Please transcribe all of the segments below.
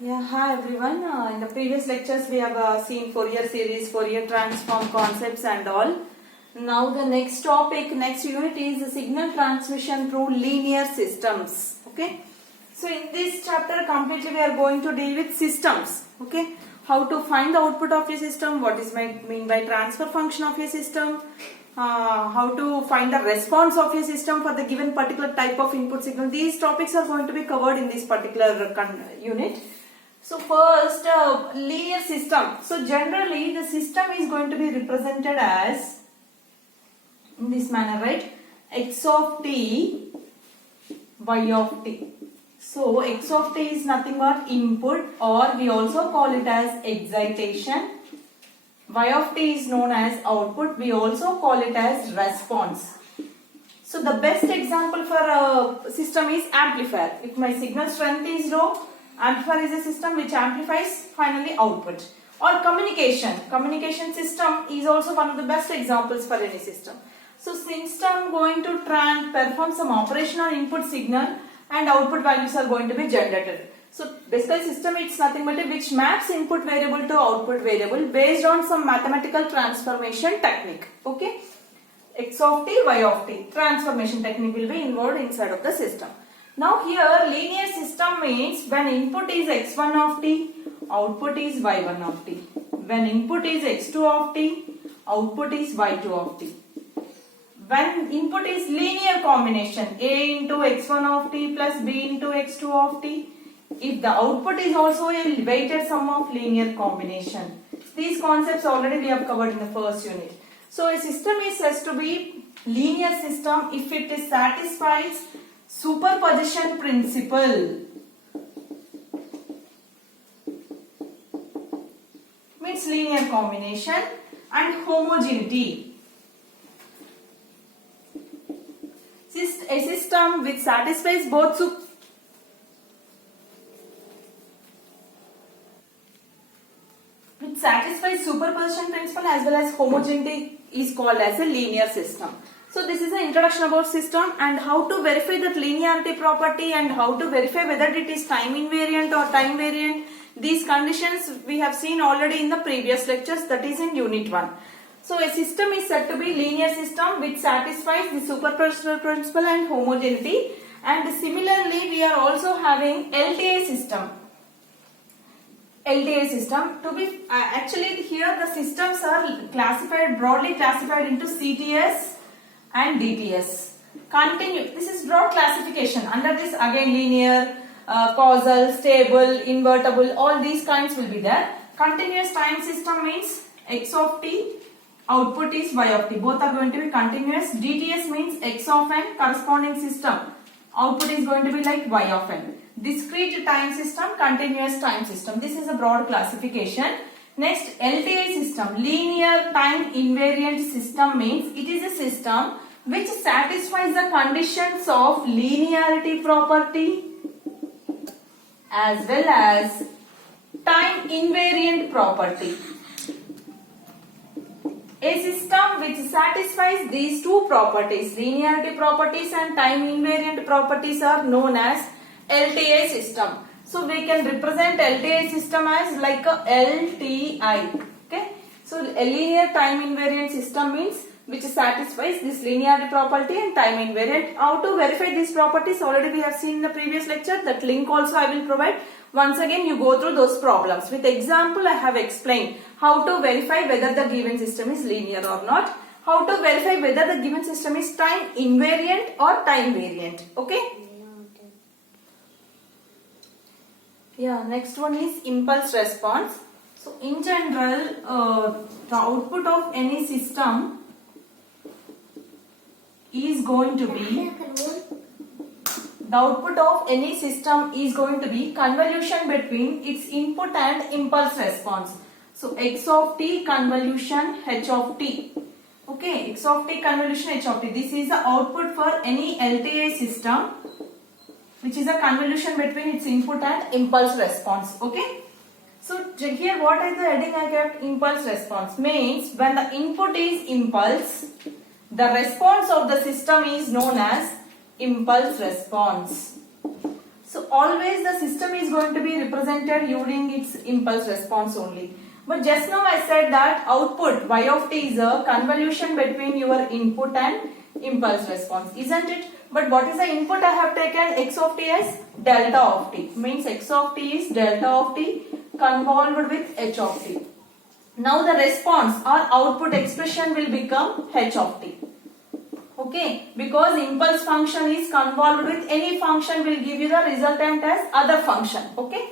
Yeah, hi everyone. In the previous lectures, we have seen Fourier series, Fourier transform concepts and all. Now the next topic, next unit is the signal transmission through linear systems. Okay. So in this chapter completely we are going to deal with systems. Okay. How to find the output of a system, what is mean by transfer function of a system, how to find the response of a system for the given particular type of input signal. These topics are going to be covered in this particular unit. So first, linear system. So generally the system is going to be represented as in this manner, right? X of t, y of t. So x of t is nothing but input, or we also call it as excitation. Y of t is known as output. We also call it as response. So the best example for a system is amplifier. If my signal strength is low, amplifier is a system which amplifies finally output. Or communication system is also one of the best examples for any system. So since I'm going to perform some operation on input signal and output values are going to be generated. So basically system it's nothing but which maps input variable to output variable based on some mathematical transformation technique. Okay. X of t, y of t. Transformation technique will be involved inside of the system. Now here linear system means when input is x1 of t, output is y1 of t. When input is x2 of t, output is y2 of t. When input is linear combination a into x1 of t plus b into x2 of t, if the output is also a weighted sum of linear combination. These concepts already we have covered in the first unit. So a system is said to be linear system if it is satisfies superposition principle. Means linear combination and homogeneity. A system which satisfies both superposition principle as well as homogeneity is called as a linear system. So this is an introduction about system and how to verify that linearity property and how to verify whether it is time invariant or time variant. These conditions we have seen already in the previous lectures, that is in unit 1. So a system is said to be linear system which satisfies the superposition principle and homogeneity, and similarly we are also having LTI system. LTI system to be actually here the systems are broadly classified into CTS and DTS. This is broad classification. Under this again linear, causal, stable, invertible, all these kinds will be there. Continuous time system means x of t, output is y of t. Both are going to be continuous. DTS means x of n, corresponding system. Output is going to be like y of n. Discrete time system, continuous time system. This is a broad classification. Next, LTI system, linear time invariant system means it is a system which satisfies the conditions of linearity property as well as time invariant property. A system which satisfies these two properties, linearity properties and time invariant properties, are known as LTI system. So we can represent LTI system as like a LTI. Okay. So a linear time invariant system means which satisfies this linearity property and time invariant. How to verify these properties already we have seen in the previous lecture. That link also I will provide. Once again you go through those problems. With example I have explained how to verify whether the given system is linear or not. How to verify whether the given system is time invariant or time variant. Okay. Yeah, next one is impulse response. So in general, the output of any system is going to be convolution between its input and impulse response. So x of t convolution h of t. Okay, x of t convolution h of t. This is the output for any LTI system, which is a convolution between its input and impulse response. Okay. So here what is the heading I kept? Impulse response means when the input is impulse, the response of the system is known as impulse response. So always the system is going to be represented during its impulse response only. But just now I said that output y of t is a convolution between your input and impulse response, isn't it? But what is the input I have taken? X of t as delta of t. Means x of t is delta of t convolved with h of t. Now the response or output expression will become h of t. Okay, because impulse function is convolved with any function will give you the resultant as other function. Okay,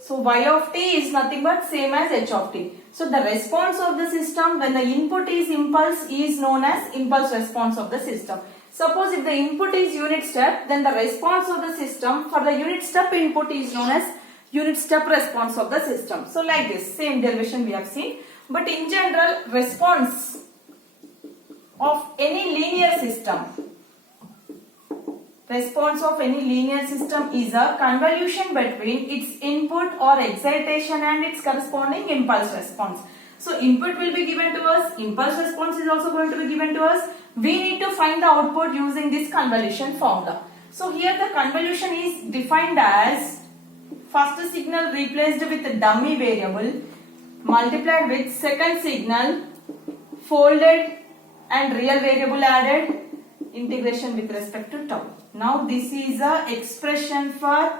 so y of t is nothing but same as h of t. So the response of the system when the input is impulse is known as impulse response of the system. Suppose if the input is unit step, then the response of the system for the unit step input is known as unit step response of the system. So like this, same derivation we have seen. But in general, response of any linear system is a convolution between its input or excitation and its corresponding impulse response. So input will be given to us, impulse response is also going to be given to us. We need to find the output using this convolution formula. So here the convolution is defined as first signal replaced with a dummy variable multiplied with second signal folded and real variable added, integration with respect to tau. Now this is a expression for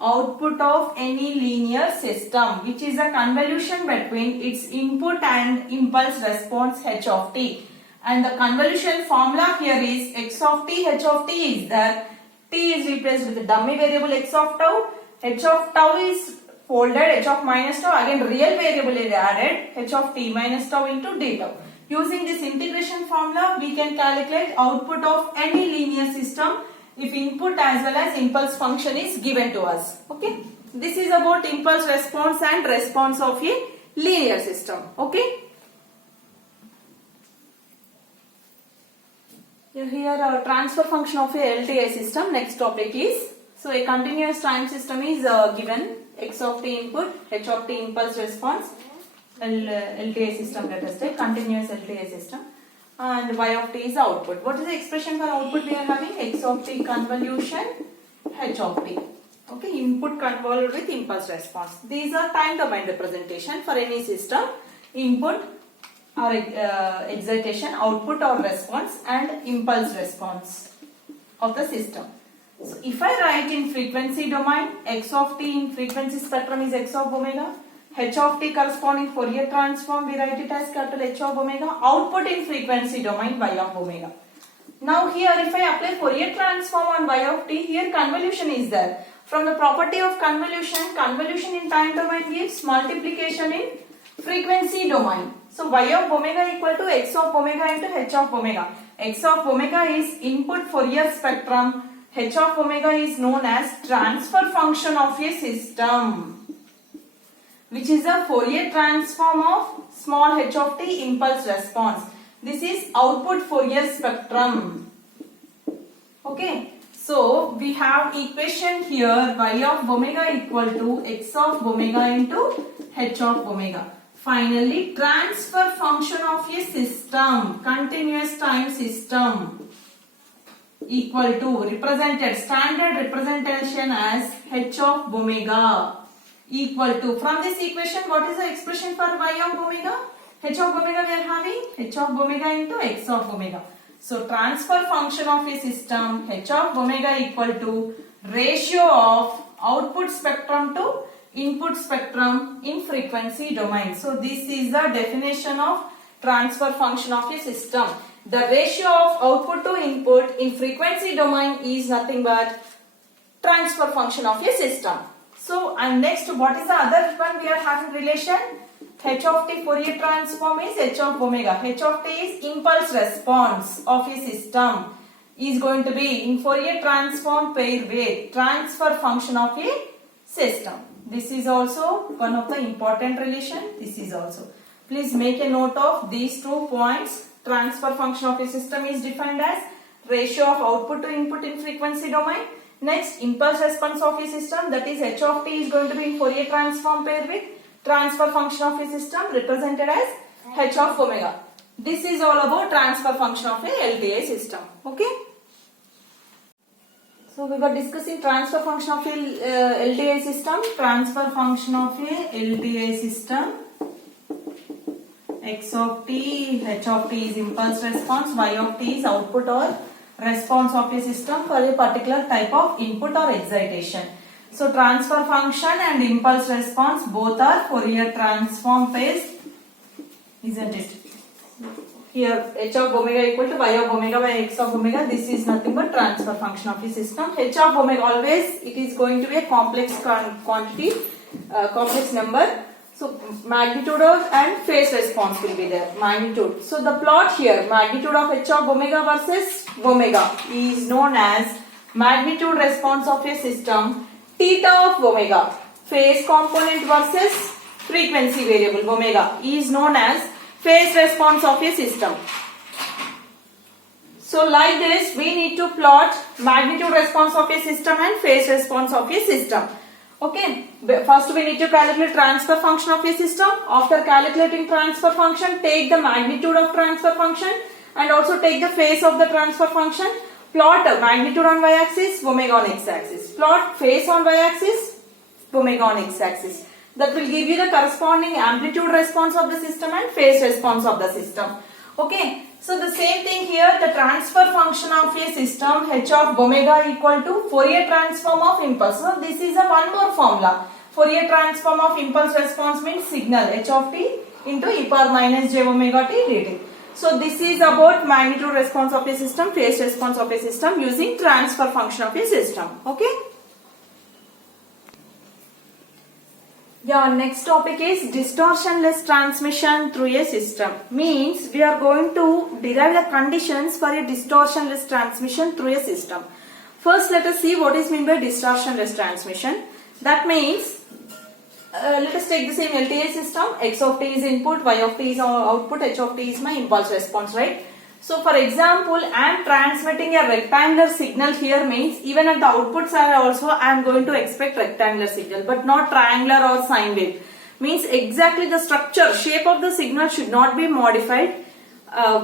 output of any linear system which is a convolution between its input and impulse response h of t. And the convolution formula here is x of t, h of t is there. T is replaced with the dummy variable x of tau. H of tau is folded, h of minus tau, again real variable is added, h of t minus tau into d tau. Using this integration formula, we can calculate output of any linear system if input as well as impulse function is given to us. Okay. This is about impulse response and response of a linear system. Okay. Here transfer function of a LTI system. Next topic is, so a continuous time system is given, x of t input, h of t impulse response, LTI system, let us take continuous LTI system, and y of t is output. What is the expression for output we are having? X of t convolution h of t. Okay, input convolved with impulse response. These are time domain representation for any system. Input or excitation, output or response, and impulse response of the system. So if I write in frequency domain, x of t in frequency spectrum is x of omega. H of t corresponding Fourier transform, we write it as capital H of omega. Output in frequency domain y of omega. Now here if I apply Fourier transform on y of t, here convolution is there. From the property of convolution, convolution in time domain gives multiplication in frequency domain. So y of omega equal to x of omega into h of omega. X of omega is input Fourier spectrum. H of omega is known as transfer function of a system, which is a Fourier transform of small h of t impulse response. This is output Fourier spectrum. Okay. So we have equation here, y of omega equal to x of omega into h of omega. Finally, transfer function of a system, continuous time system, equal to represented, standard representation as h of omega, equal to, from this equation what is the expression for y of omega? H of omega we are having h of omega into x of omega. So transfer function of a system, h of omega equal to ratio of output spectrum to input spectrum in frequency domain. So this is the definition of transfer function of a system. The ratio of output to input in frequency domain is nothing but transfer function of a system. So and next, what is the other one we are having relation? H of t Fourier transform is h of omega. H of t is impulse response of a system, is going to be in Fourier transform pair with transfer function of a system. This is also one of the important relation. This is also. Please make a note of these 2 points. Transfer function of a system is defined as ratio of output to input in frequency domain. Next, impulse response of a system, that is h of t, is going to be in Fourier transform pair with transfer function of a system represented as h of omega. This is all about transfer function of a LTI system. Okay. So we were discussing transfer function of a LTI system. Transfer function of a LTI system. X of t, h of t is impulse response, y of t is output or response of a system for a particular type of input or excitation. So transfer function and impulse response both are Fourier transform based, isn't it? Here h of omega equal to y of omega by x of omega. This is nothing but transfer function of the system. H of omega always it is going to be a complex quantity, complex number. So magnitude of and phase response will be there. Magnitude. So the plot here, magnitude of h of omega versus omega is known as magnitude response of a system. Theta of omega, phase component versus frequency variable omega is known as phase response of a system. So like this we need to plot magnitude response of a system and phase response of a system. Okay, first we need to calculate transfer function of a system. After calculating transfer function, take the magnitude of transfer function and also take the phase of the transfer function. Plot magnitude on y-axis, omega on x-axis. Plot phase on y-axis, omega on x-axis. That will give you the corresponding amplitude response of the system and phase response of the system. Okay, so the same thing here, the transfer function of a system h of omega equal to Fourier transform of impulse. So this is a one more formula. Fourier transform of impulse response means signal h of t into e power minus j omega t dt. So this is about magnitude response of a system, phase response of a system using transfer function of a system. Okay. Yeah, next topic is distortionless transmission through a system. Means we are going to derive the conditions for a distortionless transmission through a system. First let us see what is meant by distortionless transmission. That means let us take the same LTI system. X of t is input, y of t is output, h of t is my impulse response, right? So for example, I am transmitting a rectangular signal here means even at the output side also I am going to expect rectangular signal but not triangular or sine wave. Means exactly the structure, shape of the signal should not be modified.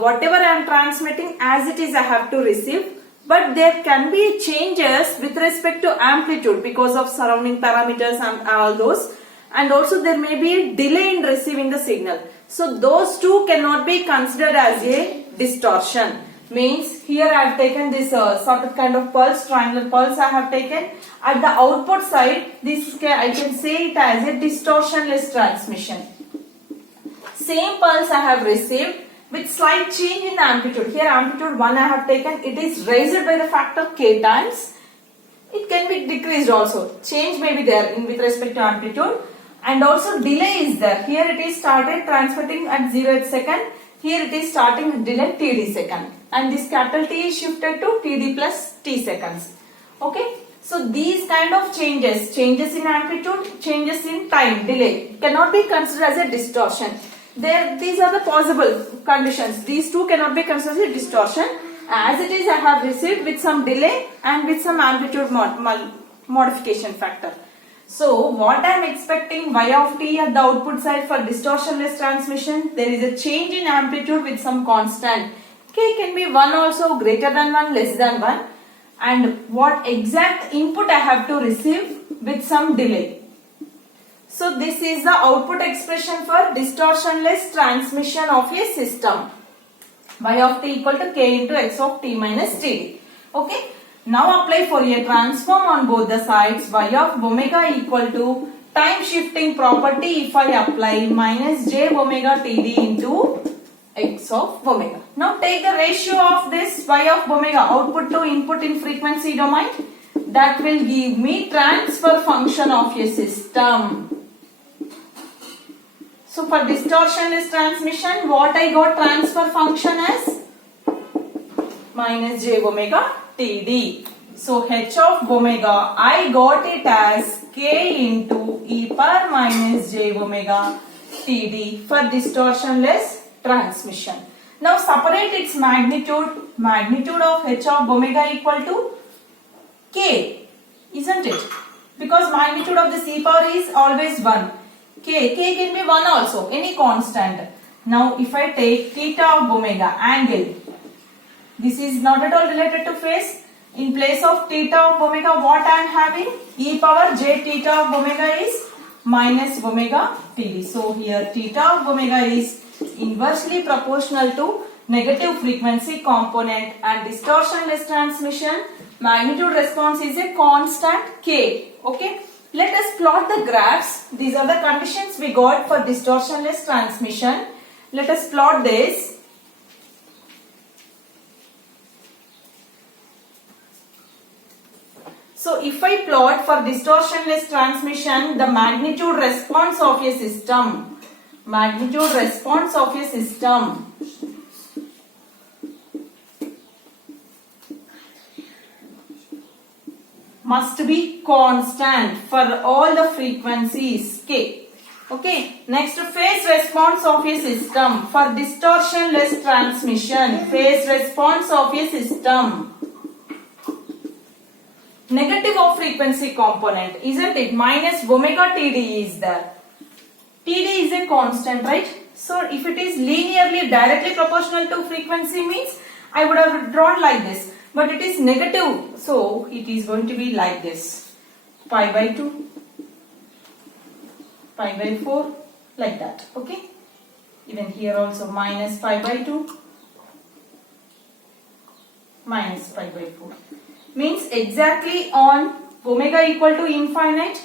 Whatever I am transmitting as it is I have to receive. But there can be changes with respect to amplitude because of surrounding parameters and all those. And also there may be a delay in receiving the signal. So those two cannot be considered as a distortion. Means here I have taken this certain kind of pulse, triangular pulse I have taken. At the output side, this I can say it as a distortionless transmission. Same pulse I have received with slight change in the amplitude. Here amplitude 1 I have taken, it is raised by the factor k times. It can be decreased also. Change may be there with respect to amplitude. And also delay is there. Here it is started transmitting at 0th second. Here it is starting with delay td second. And this capital T is shifted to td plus t seconds. Okay. So these kind of changes in amplitude, changes in time, delay cannot be considered as a distortion. These are the possible conditions. These two cannot be considered as a distortion. As it is I have received with some delay and with some amplitude modification factor. So what I am expecting y of t at the output side for distortionless transmission, there is a change in amplitude with some constant. K can be 1 also, greater than 1, less than 1. And what exact input I have to receive with some delay. So this is the output expression for distortionless transmission of a system. Y of t equal to k into x of t minus td. Okay. Now apply Fourier transform on both the sides. Y of omega equal to time shifting property if I apply minus j omega td into x of omega. Now take the ratio of this y of omega output to input in frequency domain. That will give me transfer function of a system. So for distortionless transmission, what I got transfer function as? Minus j omega td. So h of omega, I got it as k into e power minus j omega td for distortionless transmission. Now separate its magnitude. Magnitude of h of omega equal to k, isn't it? Because magnitude of this e power is always 1. K can be 1 also, any constant. Now if I take theta of omega, angle, this is not at all related to phase. In place of theta of omega, what I am having? E power j theta of omega is minus omega td. So here theta of omega is inversely proportional to negative frequency component, and distortionless transmission magnitude response is a constant k. Okay. Let us plot the graphs. These are the conditions we got for distortionless transmission. Let us plot this. So if I plot for distortionless transmission the magnitude response of a system, must be constant for all the frequencies k. Okay. Next, phase response of a system for distortionless transmission. Phase response of a system. Negative of frequency component, isn't it? Minus omega td is there. Td is a constant, right? So if it is linearly directly proportional to frequency means I would have drawn like this. But it is negative, so it is going to be like this. Pi by 2, pi by 4, like that. Okay. Even here also minus pi by 2, minus pi by 4. Means exactly on omega equal to infinite,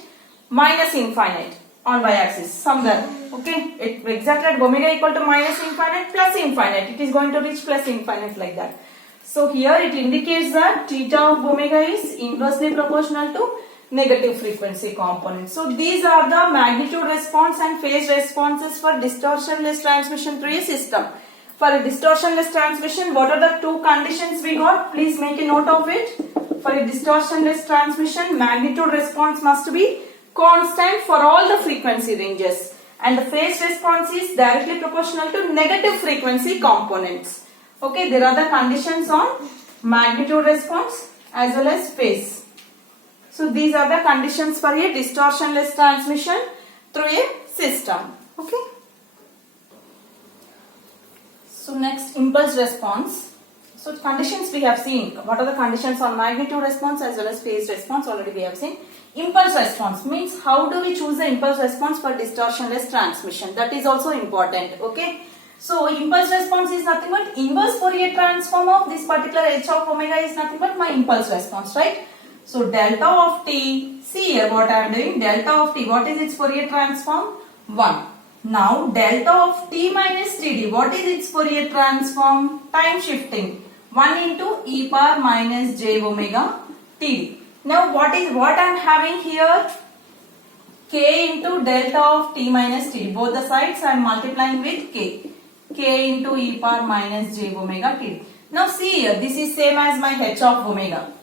minus infinite on y-axis somewhere. Okay. Exactly at omega equal to minus infinite plus infinite. It is going to reach plus infinite like that. So here it indicates that theta of omega is inversely proportional to negative frequency component. So these are the magnitude response and phase responses for distortionless transmission through a system. For a distortionless transmission, what are the two conditions we got? Please make a note of it. For a distortionless transmission, magnitude response must be constant for all the frequency ranges, and the phase response is directly proportional to negative frequency components. Okay, there are the conditions on magnitude response as well as phase. So these are the conditions for a distortionless transmission through a system. Okay. So next, impulse response. So conditions we have seen. What are the conditions on magnitude response as well as phase response? Already we have seen. Impulse response means how do we choose the impulse response for distortionless transmission? That is also important. Okay. So impulse response is nothing but inverse Fourier transform of this particular h of omega is nothing but my impulse response, right? So delta of t, see here what I am doing, delta of t, what is its Fourier transform? 1. Now delta of t minus td, what is its Fourier transform? Time shifting, 1 into e power minus j omega td. Now what I am having here? K into delta of t minus td, both the sides I am multiplying with k. K into e power minus j omega td. Now see here, this is same as my h of omega.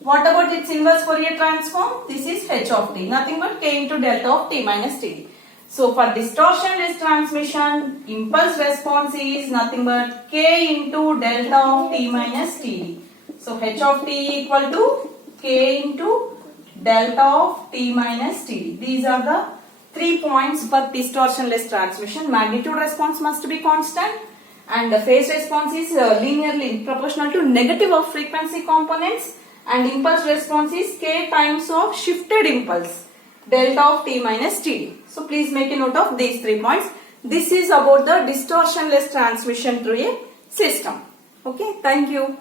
What about its inverse Fourier transform? This is h of t, nothing but k into delta of t minus td. So for distortionless transmission, impulse response is nothing but k into delta of t minus td. So h of t equal to k into delta of t minus td. These are the 3 points for distortionless transmission. Magnitude response must be constant, and the phase response is linearly proportional to negative of frequency components, and impulse response is k times of shifted impulse, delta of t minus td. So please make a note of these 3 points. This is about the distortionless transmission through a system. Okay, thank you.